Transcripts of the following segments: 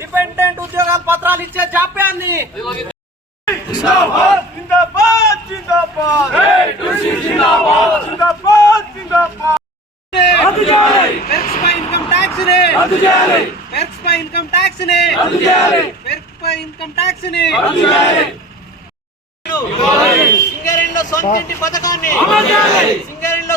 Dependent ఉద్యోగాల పత్రాలు ఇచ్చే జాప్యాన్ని. జిందాబాద్! జిందాబాద్ జిందాబాద్. జిందాబాద్! జిందాబాద్ జిందాబాద్. రద్దు చేయాలి! పెర్క్స్ పై ఇన్కమ్ ట్యాక్స్ని. రద్దు చేయాలి! పెర్క్స్ పై ఇన్కమ్ ట్యాక్స్ని. రద్దు చేయాలి! పెర్క్స్ పై ఇన్కమ్ ట్యాక్స్ని. రద్దు చేయాలి! సింగరేణిలో సొంతింటి పథకాన్ని. అమలు చేయాలి.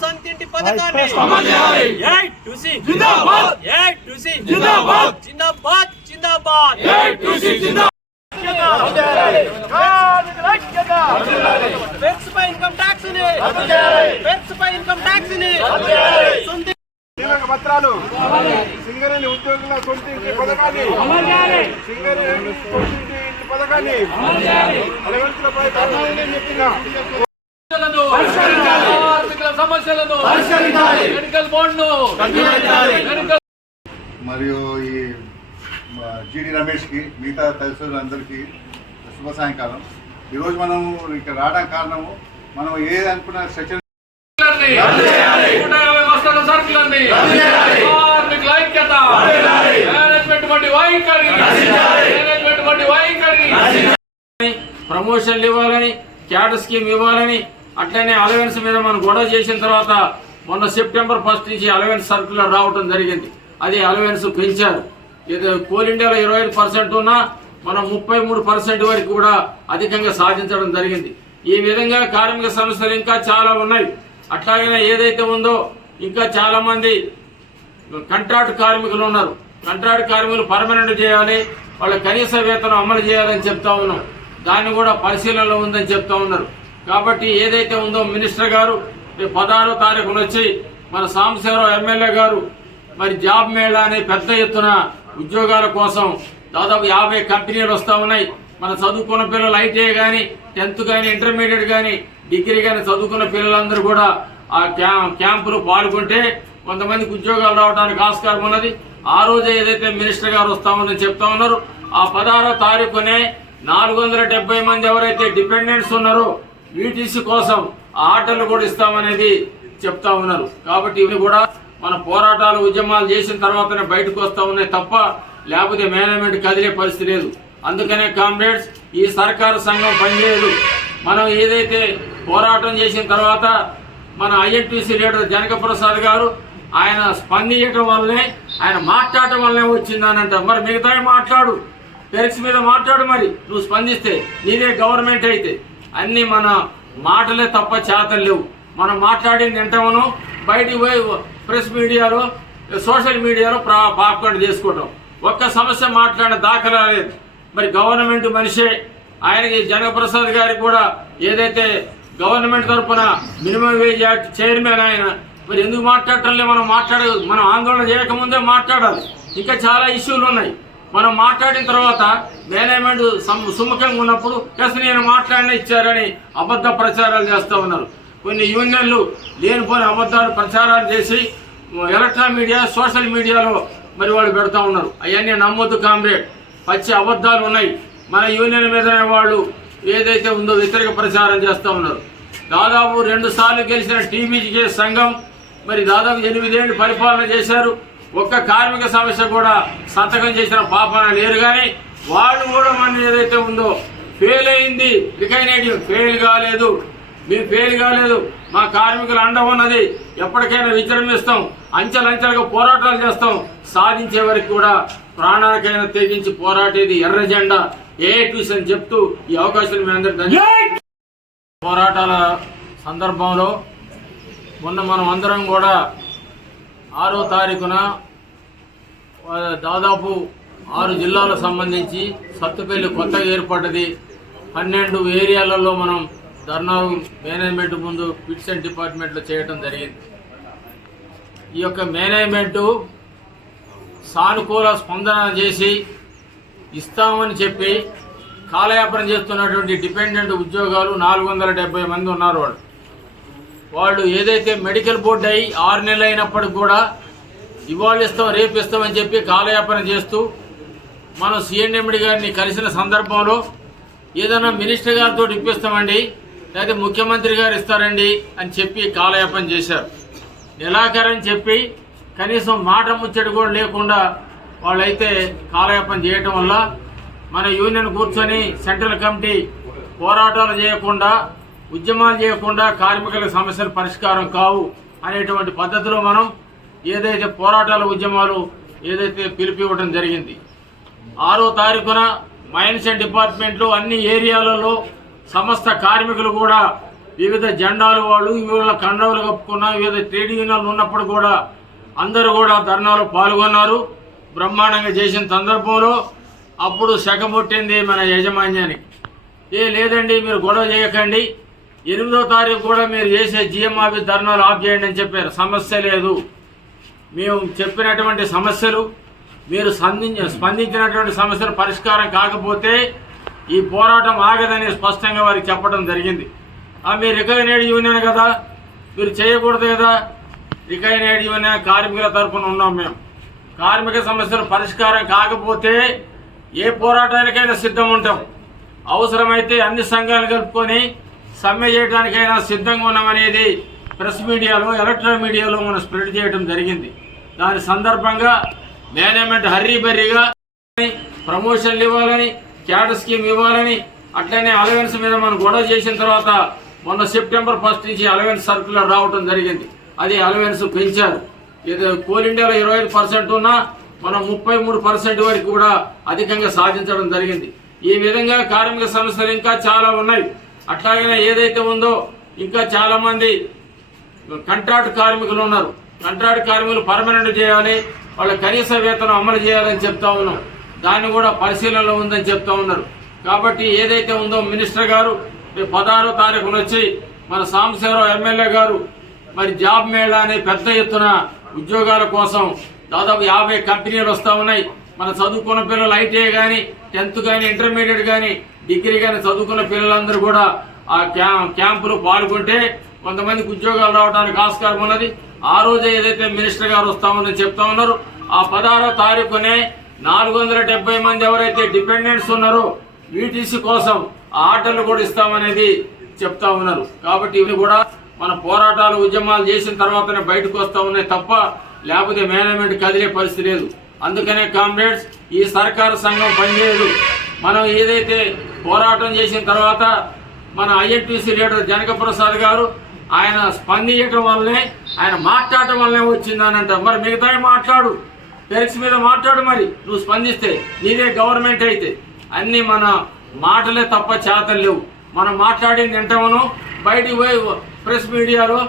సొంతింటి పథకాన్ని. జిందాబాద్. జిందాబాద్. జిందాబాద్ పెర్క్స్ పై ఇన్కమ్ ట్యాక్స్ని పెర్క్స్ పై ఇన్కమ్ ట్యాక్స్ని పత్రాలు. సింగరేణి ఉద్యోగుల సొంతింటి పథకాన్ని. సింగరేణి పథకాన్ని. అలవెన్సులపై ధర్నాలని చెప్పిన. సమస్యలను మెడికల్ బోర్డును మెడికల్ మరియు ఈ జీడి రమేష్కి మిగతా తల్లిదండ్రులందరికీ శుభ సాయంకాలం. ఈరోజు మనం ఇక్కడ రావడానికి కారణము మనం ఏ అనుకున్న వైఖరి ప్రమోషన్లు ఇవ్వాలని క్యాడ్ స్కీమ్ ఇవ్వాలని అట్లనే అలవెన్స్ మీద మనం గొడవ చేసిన తర్వాత మొన్న సెప్టెంబర్ ఫస్ట్ నుంచి అలవెన్స్ సర్కులర్ రావడం జరిగింది. అది అలవెన్స్ పెంచారు. ఇది కోల్ ఇండియాలో ఇరవై ఐదు పర్సెంట్ ఉన్నా మనం ముప్పై మూడు పర్సెంట్ వరకు కూడా అధికంగా సాధించడం జరిగింది. ఈ విధంగా కార్మిక సమస్యలు ఇంకా చాలా ఉన్నాయి. అట్లాగనే ఏదైతే ఉందో ఇంకా చాలా మంది కంట్రాక్ట్ కార్మికులు ఉన్నారు. కంట్రాక్ట్ కార్మికులు పర్మనెంట్ చేయాలి. వాళ్ళ కనీస వేతనం అమలు చేయాలని చెప్తా ఉన్నాం. దాన్ని కూడా పరిశీలనలో ఉందని చెప్తా ఉన్నారు. కాబట్టి ఏదైతే ఉందో మినిస్టర్ గారు రేపు పదహారో తారీఖున వచ్చి మన సాంబశివరావు ఎమ్మెల్యే గారు మరి జాబ్ మేళా అనే పెద్ద ఎత్తున ఉద్యోగాల కోసం దాదాపు యాభై కంపెనీలు వస్తూ ఉన్నాయి. మన చదువుకున్న పిల్లలు ఐటీఐ కానీ టెన్త్ కానీ ఇంటర్మీడియట్ కానీ డిగ్రీ కానీ చదువుకున్న పిల్లలందరూ కూడా ఆ క్యా- క్యాంపులో పాల్గొంటే కొంతమందికి ఉద్యోగాలు రావడానికి ఆస్కారం ఉన్నది. ఆ రోజే ఏదైతే మినిస్టర్ గారు వస్తామని చెప్తా ఉన్నారు. ఆ పదహారో తారీఖునే నాలుగు వందల డెబ్బై మంది ఎవరైతే డిపెండెంట్స్ ఉన్నారో వీటీసీ కోసం ఆటలు ఆర్డర్లు కూడా ఇస్తామనేది చెప్తా ఉన్నారు. కాబట్టి ఇవి కూడా మన పోరాటాలు ఉద్యమాలు చేసిన తర్వాతనే బయటకు వస్తా ఉన్నాయి తప్ప లేకపోతే మేనేజ్మెంట్ కదిలే పరిస్థితి లేదు. అందుకనే కామ్రేడ్స్ ఈ సర్కారు సంఘం పనిచేయదు. మనం ఏదైతే పోరాటం చేసిన తర్వాత మన ఐఎన్టీసీ లీడర్ జనకప్రసాద్ గారు ఆయన స్పందించడం వల్లనే ఆయన మాట్లాడటం వల్లనే వచ్చిందని మరి మిగతా మాట్లాడు. పెరిక్స్ మీద మాట్లాడు మరి. నువ్వు స్పందిస్తే నీదే గవర్నమెంట్ అయితే. అన్ని మన మాటలే తప్ప చేతలు లేవు. మనం మాట్లాడింది వింటామను బయటికి పోయి ప్రెస్ మీడియాలో సోషల్ మీడియాలో ప్రా పాపుకార్డు చేసుకోవటం ఒక్క సమస్య మాట్లాడిన దాఖలా లేదు. మరి గవర్నమెంట్ మనిషే. ఆయనకి జనప్రసాద్ గారికి కూడా ఏదైతే గవర్నమెంట్ తరఫున మినిమం వేజ్ యాక్ట్ చైర్మన్ ఆయన మరి ఎందుకు మాట్లాడటం లేదు మనం మాట్లాడ మనం ఆందోళన చేయకముందే మాట్లాడాలి. ఇంకా చాలా ఇష్యూలు ఉన్నాయి. మనం మాట్లాడిన తర్వాత మేనేజ్మెంట్ సుముఖంగా ఉన్నప్పుడు కసి నేను మాట్లాడిన ఇచ్చారని అబద్ధ ప్రచారాలు చేస్తూ ఉన్నారు. కొన్ని యూనియన్లు లేనిపోని అబద్ధాలు ప్రచారాలు చేసి ఎలక్ట్రానిక్ మీడియా సోషల్ మీడియాలో మరి వాళ్ళు పెడతా ఉన్నారు. అవన్నీ నమ్మొద్దు కామ్రేడ్. పచ్చి అబద్ధాలు ఉన్నాయి. మన యూనియన్ మీదనే వాళ్ళు ఏదైతే ఉందో వ్యతిరేక ప్రచారం చేస్తూ ఉన్నారు. దాదాపు రెండు సార్లు గెలిచిన టీబీజీకే సంఘం మరి దాదాపు ఎనిమిదేళ్ళు పరిపాలన చేశారు. ఒక్క కార్మిక సమస్య కూడా సంతకం చేసిన పాపన లేరు కానీ వాళ్ళు కూడా మన ఏదైతే ఉందో ఫెయిల్ అయింది. రికైనేటివ్ ఫెయిల్ కాలేదు. మీరు ఫెయిల్ కాలేదు. మా కార్మికులు అండ ఉన్నది. ఎప్పటికైనా విజృంభిస్తాం. అంచెలంచెలుగా పోరాటాలు చేస్తాం. సాధించే వరకు కూడా ప్రాణానికైనా తెగించి పోరాటేది ఎర్ర జెండా. ఏ అని చెప్తూ ఈ అవకాశం మీ. పోరాటాల సందర్భంలో మొన్న మనం అందరం కూడా ఆరో తారీఖున దాదాపు ఆరు జిల్లాలకు సంబంధించి సత్తుపల్లి కొత్తగా ఏర్పడ్డది. పన్నెండు ఏరియాలలో మనం ధర్నా మేనేజ్మెంట్ ముందు పిట్స్ అండ్ డిపార్ట్మెంట్లో చేయటం జరిగింది. ఈ యొక్క మేనేజ్మెంటు సానుకూల స్పందన చేసి ఇస్తామని చెప్పి కాలయాపన చేస్తున్నటువంటి డిపెండెంట్ ఉద్యోగాలు నాలుగు వందల డెబ్బై మంది ఉన్నారు వాళ్ళు. వాళ్ళు ఏదైతే మెడికల్ బోర్డు అయి ఆరు నెలలు అయినప్పటికి కూడా ఇవాళ ఇస్తాం రేపు ఇస్తామని చెప్పి కాలయాపన చేస్తూ మనం సిఎన్ఎండి గారిని కలిసిన సందర్భంలో ఏదైనా మినిస్టర్ గారితో ఇప్పిస్తామండి లేకపోతే ముఖ్యమంత్రి గారు ఇస్తారండి అని చెప్పి కాలయాపన చేశారు. నెలాఖరని చెప్పి కనీసం మాట ముచ్చట కూడా లేకుండా వాళ్ళైతే కాలయాపన చేయటం వల్ల మన యూనియన్ కూర్చొని సెంట్రల్ కమిటీ పోరాటాలు చేయకుండా ఉద్యమాలు చేయకుండా కార్మికుల సమస్యలు పరిష్కారం కావు అనేటువంటి పద్ధతిలో మనం ఏదైతే పోరాటాల ఉద్యమాలు ఏదైతే పిలిపివ్వడం జరిగింది ఆరో తారీఖున మైన్స్ అండ్ డిపార్ట్మెంట్లో అన్ని ఏరియాలలో సమస్త కార్మికులు కూడా వివిధ జెండాలు వాళ్ళు వివిధ కండవులు కప్పుకున్న వివిధ ట్రేడ్ యూనియన్లు ఉన్నప్పుడు కూడా అందరూ కూడా ధర్నాలో పాల్గొన్నారు. బ్రహ్మాండంగా చేసిన సందర్భంలో అప్పుడు శకముట్టింది మన యాజమాన్యానికి. ఏ లేదండి మీరు గొడవ చేయకండి. ఎనిమిదో తారీఖు కూడా మీరు చేసే జిఎం ధర్నాలు ఆఫ్ చేయండి అని చెప్పారు. సమస్య లేదు. మేము చెప్పినటువంటి సమస్యలు మీరు స్పందించ స్పందించినటువంటి సమస్యలు పరిష్కారం కాకపోతే ఈ పోరాటం ఆగదని స్పష్టంగా వారికి చెప్పడం జరిగింది. ఆ మీరు రికగ్నైడ్ యూనియన్ కదా మీరు చేయకూడదు కదా. రికగ్నైడ్ యూనియన్ కార్మికుల తరఫున ఉన్నాం మేము. కార్మిక సమస్యలు పరిష్కారం కాకపోతే ఏ పోరాటానికైనా సిద్ధం ఉంటాం. అవసరమైతే అన్ని సంఘాలు కలుపుకొని సమ్మె చేయడానికైనా సిద్ధంగా ఉన్నామనేది ప్రెస్ మీడియాలో ఎలక్ట్రానిక్ మీడియాలో మనం స్ప్రెడ్ చేయడం జరిగింది. దాని సందర్భంగా మేనేజ్మెంట్ హర్రీ బర్రీగా ప్రమోషన్లు ఇవ్వాలని క్యాడర్ స్కీమ్ ఇవ్వాలని అట్లనే అలవెన్స్ మీద మనం గొడవ చేసిన తర్వాత మొన్న సెప్టెంబర్ ఫస్ట్ నుంచి అలవెన్స్ సర్కులర్ రావడం జరిగింది. అది అలవెన్స్ పెంచారు. ఇది కోల్ ఇండియాలో ఇరవై ఐదు పర్సెంట్ ఉన్నా మనం ముప్పై మూడు పర్సెంట్ వరకు కూడా అధికంగా సాధించడం జరిగింది. ఈ విధంగా కార్మిక సమస్యలు ఇంకా చాలా ఉన్నాయి. అట్లాగనే ఏదైతే ఉందో ఇంకా చాలా మంది కంట్రాక్ట్ కార్మికులు ఉన్నారు. కంట్రాక్ట్ కార్మికులు పర్మనెంట్ చేయాలి వాళ్ళ కనీస వేతనం అమలు చేయాలని చెప్తా ఉన్నాం. దాన్ని కూడా పరిశీలనలో ఉందని చెప్తా ఉన్నారు. కాబట్టి ఏదైతే ఉందో మినిస్టర్ గారు పదహారో తారీఖున వచ్చి మన సాంబశివరావు ఎమ్మెల్యే గారు మరి జాబ్ మేళా అనే పెద్ద ఎత్తున ఉద్యోగాల కోసం దాదాపు యాభై కంపెనీలు వస్తూ ఉన్నాయి. మన చదువుకున్న పిల్లలు ఐటీఐ కానీ టెన్త్ కానీ ఇంటర్మీడియట్ కానీ డిగ్రీ కానీ చదువుకున్న పిల్లలందరూ కూడా ఆ క్యా క్యాంపులో పాల్గొంటే కొంతమందికి ఉద్యోగాలు రావడానికి ఆస్కారం ఉన్నది. ఆ రోజు ఏదైతే మినిస్టర్ గారు వస్తామని చెప్తా ఉన్నారు ఆ పదహారో తారీఖునే నాలుగు వందల డెబ్బై మంది ఎవరైతే డిపెండెంట్స్ ఉన్నారో వీటీసీ కోసం ఆటలు ఆర్డర్లు కూడా ఇస్తామనేది చెప్తా ఉన్నారు. కాబట్టి ఇవి కూడా మన పోరాటాలు ఉద్యమాలు చేసిన తర్వాతనే బయటకు వస్తా ఉన్నాయి తప్ప లేకపోతే మేనేజ్మెంట్ కదిలే పరిస్థితి లేదు. అందుకనే కామ్రేడ్స్ ఈ సర్కారు సంఘం పనిచేయదు. మనం ఏదైతే పోరాటం చేసిన తర్వాత మన ఐఎన్టీసీ లీడర్ జనక ప్రసాద్ గారు ఆయన స్పందించటం వల్లనే ఆయన మాట్లాడటం వల్లనే వచ్చిందని అంటారు మరి మిగతా మాట్లాడు. పెరిక్స్ మీద మాట్లాడు మరి. నువ్వు స్పందిస్తే నీదే గవర్నమెంట్ అయితే. అన్ని మన మాటలే తప్ప చేతలు లేవు. మనం మాట్లాడింది వింటామను. బయటికి పోయి ప్రెస్ మీడియాలో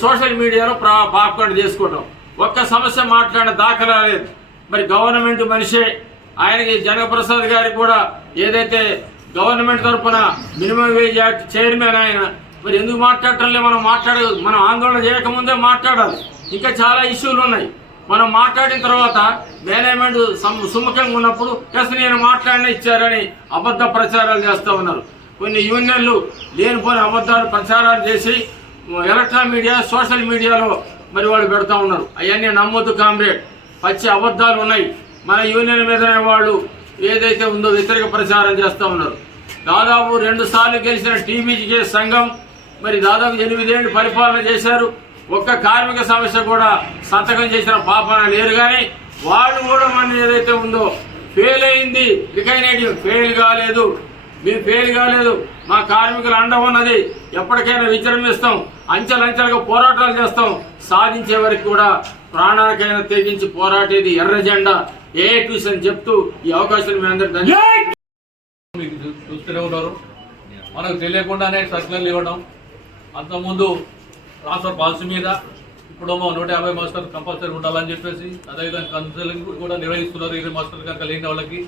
సోషల్ మీడియాలో ప్రా పాపుకొని చేసుకోవటం ఒక్క సమస్య మాట్లాడిన దాఖలా లేదు. మరి గవర్నమెంట్ మనిషే. ఆయనకి జనప్రసాద్ గారికి కూడా ఏదైతే గవర్నమెంట్ తరఫున మినిమం వేజ్ యాక్ట్ చైర్మన్ ఆయన. మరి ఎందుకు మాట్లాడటం లేదు? మనం మాట్లాడ మనం ఆందోళన చేయకముందే మాట్లాడాలి. ఇంకా చాలా ఇష్యూలు ఉన్నాయి. మనం మాట్లాడిన తర్వాత మేనేజ్మెంట్ సుముఖంగా ఉన్నప్పుడు ఎస్ నేను మాట్లాడిన ఇచ్చారని అబద్ధ ప్రచారాలు చేస్తూ ఉన్నారు. కొన్ని యూనియన్లు లేనిపోని అబద్ధాలు ప్రచారాలు చేసి ఎలక్ట్రానిక్ మీడియా సోషల్ మీడియాలో మరి వాళ్ళు పెడతా ఉన్నారు. అవన్నీ నమ్మొద్దు కామ్రేడ్. పచ్చి అబద్ధాలు ఉన్నాయి. మన యూనియన్ మీదనే వాళ్ళు ఏదైతే ఉందో వ్యతిరేక ప్రచారం చేస్తూ ఉన్నారు. దాదాపు రెండు సార్లు గెలిచిన టీబీజీకే సంఘం మరి దాదాపు ఎనిమిదేళ్ళు పరిపాలన చేశారు. ఒక్క కార్మిక సమస్య కూడా సంతకం చేసిన పాపాన లేరు కానీ వాళ్ళు కూడా మన ఏదైతే ఉందో ఫెయిల్ అయింది. రికైనేటివ్ ఫెయిల్ కాలేదు. మేము ఫెయిల్ కాలేదు. మా కార్మికులు అండ ఉన్నది. ఎప్పటికైనా విజృంభిస్తాం అంచెలంచెలుగా పోరాటాలు చేస్తాం. సాధించే వరకు కూడా ప్రాణాలకైనా తెగించి పోరాటేది ఎర్ర జెండా. ఏ ట్యూస్ అని చెప్తూ ఈ అవకాశం మీ అందరికీ మీకు చూస్తూనే ఉన్నారు. మనకు తెలియకుండానే సర్కులర్లు ఇవ్వడం అంతకుముందు ట్రాన్స్ఫర్ పాలసీ మీద ఇప్పుడేమో నూట యాభై మాస్టర్లు కంపల్సరీ ఉండాలని చెప్పేసి అదేవిధంగా కన్సల్టింగ్ కూడా నిర్వహిస్తున్నారు ఇరవై మాస్టర్లు కనుక లేని వాళ్ళకి.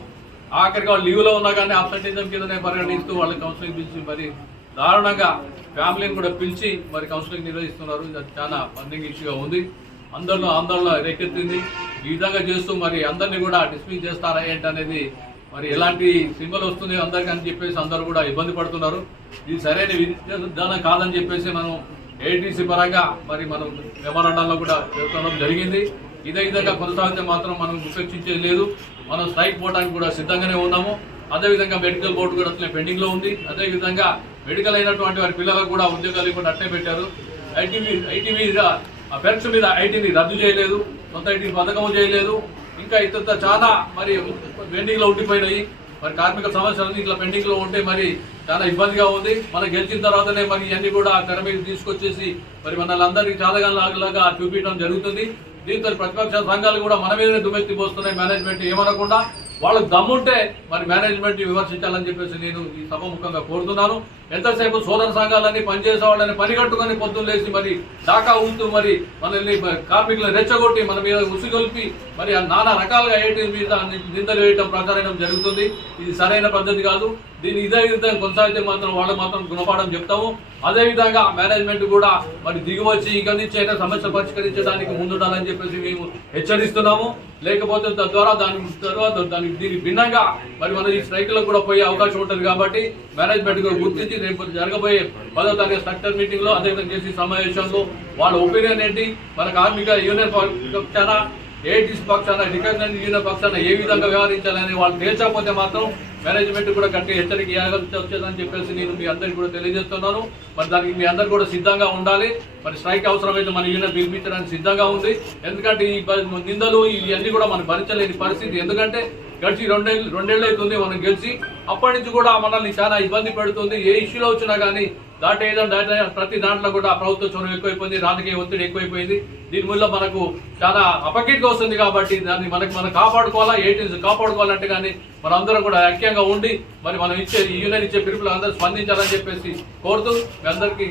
ఆఖరికి వాళ్ళు లీవ్లో ఉన్నా కానీ అబ్సెంటిజం కిందనే పరిగణిస్తూ వాళ్ళకి కౌన్సిలింగ్ పిలిచి మరి దారుణంగా ఫ్యామిలీని కూడా పిలిచి మరి కౌన్సిలింగ్ నిర్వహిస్తున్నారు. ఇది చాలా పండింగ్ ఇష్యూగా ఉంది. అందరిలో ఆందోళన రేకెత్తింది. ఈ విధంగా చేస్తూ మరి అందరినీ కూడా డిస్మిస్ చేస్తారా ఏంటి అనేది మరి ఎలాంటి సింబల్ వస్తుంది అందరికీ అని చెప్పేసి అందరూ కూడా ఇబ్బంది పడుతున్నారు. ఇది సరైన విధానం కాదని చెప్పేసి మనం ఏటీసీ పరంగా మరి మనం మెమరాండంలో కూడా పేర్కొనడం జరిగింది. ఇదే విధంగా కొనసాగితే మాత్రం మనం ఉపేక్షించేది లేదు. మనం స్ట్రైక్ పోవడానికి కూడా సిద్ధంగానే ఉన్నాము. అదేవిధంగా మెడికల్ బోర్డు కూడా అట్లే పెండింగ్లో ఉంది. అదేవిధంగా మెడికల్ అయినటువంటి వారి పిల్లలకు కూడా ఉద్యోగాలు కూడా అట్టే పెట్టారు. ఐటీ ఐటీ మీద ఆ మీద ఐటీని రద్దు చేయలేదు. సొంత ఇంటికి పథకం చేయలేదు. ఇంకా ఇతర చాలా మరి పెండింగ్లో ఉండిపోయినాయి. మరి కార్మిక సమస్యలు ఇట్లా పెండింగ్లో ఉంటే మరి చాలా ఇబ్బందిగా ఉంది. మనం గెలిచిన తర్వాతనే మరి ఇవన్నీ కూడా తెర మీద తీసుకొచ్చేసి మరి మనల్ని అందరికీ చాలగాలాగా చూపించడం జరుగుతుంది. దీంతో ప్రతిపక్ష సంఘాలు కూడా మన మీదనే దుమ్మెత్తి పోస్తున్నాయి. మేనేజ్మెంట్ ఏమనకుండా వాళ్ళకు దమ్ముంటే మరి మేనేజ్మెంట్ విమర్శించాలని చెప్పేసి నేను ఈ సభముఖంగా కోరుతున్నాను. ఎంతసేపు సోదర సంఘాలన్నీ పనిచేసే వాళ్ళని పని కట్టుకొని పొద్దున్న లేచి మరి దాకా ఊతూ మరి మనల్ని కార్మికులను రెచ్చగొట్టి మన మీద ఉసిగొల్పి మరి నానా రకాలుగా ఏటి మీద నిందలు వేయటం ప్రచారం జరుగుతుంది. ఇది సరైన పద్ధతి కాదు. దీన్ని ఇదే విధంగా కొనసాగితే మాత్రం వాళ్ళు మాత్రం గుణపాఠం చెప్తాము. అదేవిధంగా మేనేజ్మెంట్ కూడా మరి దిగువచ్చి ఇక నుంచి అయినా సమస్య పరిష్కరించడానికి ముందుండాలని చెప్పేసి మేము హెచ్చరిస్తున్నాము. లేకపోతే తద్వారా దాని తర్వాత దానికి దీనికి భిన్నంగా మరి మన ఈ స్ట్రైక్లకు కూడా పోయే అవకాశం ఉంటుంది కాబట్టి మేనేజ్మెంట్ కూడా గుర్తించి రేపు జరగబోయే పదో తరగతి సెక్టర్ మీటింగ్లో అదేవిధంగా చేసే సమావేశంలో వాళ్ళ ఒపీనియన్ ఏంటి? మన కార్మిక యూనియన్ పక్షాన ఏటీస్ పక్షాన రికగ్నైజ్ యూనియన్ పక్షాన ఏ విధంగా వ్యవహరించాలని వాళ్ళు తేల్చకపోతే మాత్రం మేనేజ్మెంట్ కూడా గట్టి హెచ్చరిక వచ్చేదని చెప్పేసి నేను మీ అందరికి కూడా తెలియజేస్తున్నాను. మరి దానికి మీ అందరు కూడా సిద్ధంగా ఉండాలి. మరి స్ట్రైక్ అవసరమైతే మన యూనియన్ పిలిపించడానికి సిద్ధంగా ఉంది. ఎందుకంటే ఈ నిందలు ఇవన్నీ కూడా మనం భరించలేని పరిస్థితి. ఎందుకంటే గడిచి రెండేళ్ళు రెండేళ్ళు అవుతుంది మనం గెలిచి. అప్పటి నుంచి కూడా మనల్ని చాలా ఇబ్బంది పెడుతుంది. ఏ ఇష్యూలో వచ్చినా కానీ దాటేయడం దాటే ప్రతి దాంట్లో కూడా ప్రభుత్వ చొరవ ఎక్కువైపోయింది రాజకీయ ఒత్తిడి ఎక్కువైపోయింది. దీని వల్ల మనకు చాలా అపకీర్తి వస్తుంది కాబట్టి దాన్ని మనకి మనం కాపాడుకోవాలా ఎయిటీన్స్ కాపాడుకోవాలంటే కానీ మనందరం కూడా ఐక్యంగా ఉండి మరి మనం ఇచ్చే ఈ యూనియన్ ఇచ్చే పిలుపులు అందరూ స్పందించాలని చెప్పేసి కోరుతూ మీ అందరికీ